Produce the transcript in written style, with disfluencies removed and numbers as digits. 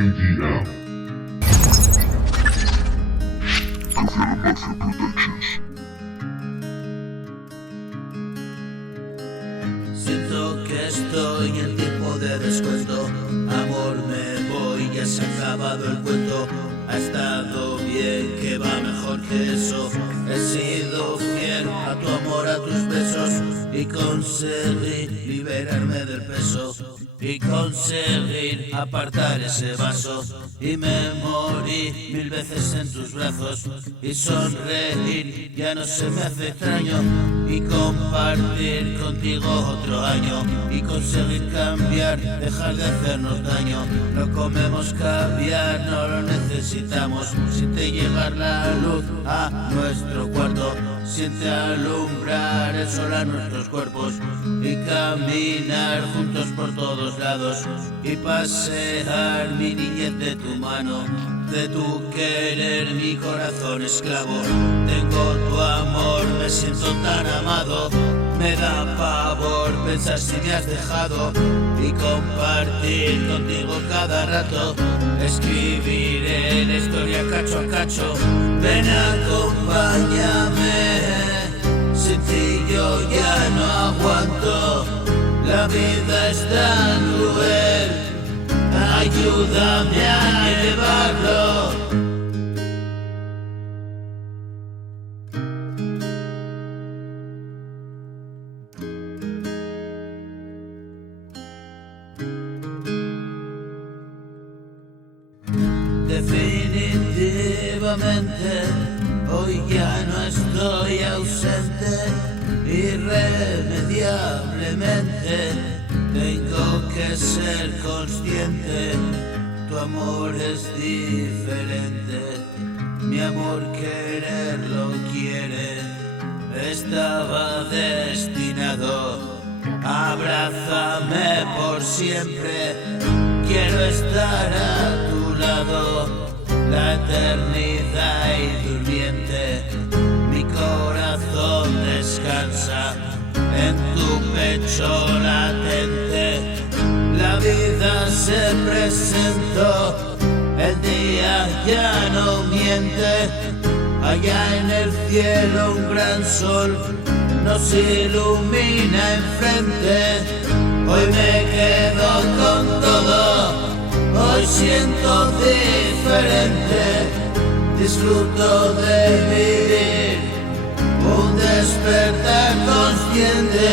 KDM. Kafir Mafia Productions. Siento que estoy en tiempo de descuento. Amor, me voy, ya se ha acabado el cuento. Ha estado bien, que va mejor que eso. He sido fiel a tu amor, a tus besos, y conseguí liberarme del peso, y conseguir apartar ese vaso, y me morí 1000 veces en tus brazos, y sonreír ya no se me hace extraño, y compartir contigo otro año, y conseguir cambiar, dejar de hacernos daño. No comemos caviar, no lo necesitamos. Siente llegar la luz a nuestro cuarto, siente alumbrar el sol a nuestros cuerpos, y caminar juntos por todos lados, y pasear mi niñez de tu mano, de tu querer mi corazón esclavo. Tengo tu amor, me siento tan amado, me da pavor pensar si me has dejado, y compartir contigo cada rato. Escribiré la historia cacho a cacho. Ven, acompáñame, sin ti yo ya no aguanto. La vida es tan cruel, ayúdame a llevarlo. Definitivamente, hoy ya no estoy ausente. Irremediablemente, tengo que ser consciente. Tu amor es diferente, mi amor quererlo quiere. Estaba destinado, abrázame por siempre. Quiero estar a tu lado, la eternidad y durmiente. Mi corazón descansa en tu pecho latente. La vida se presentó, el día ya no miente. Allá en el cielo un gran sol nos ilumina enfrente. Hoy me quedo con todo, hoy siento diferente. Disfruto de vivir un despertar consciente.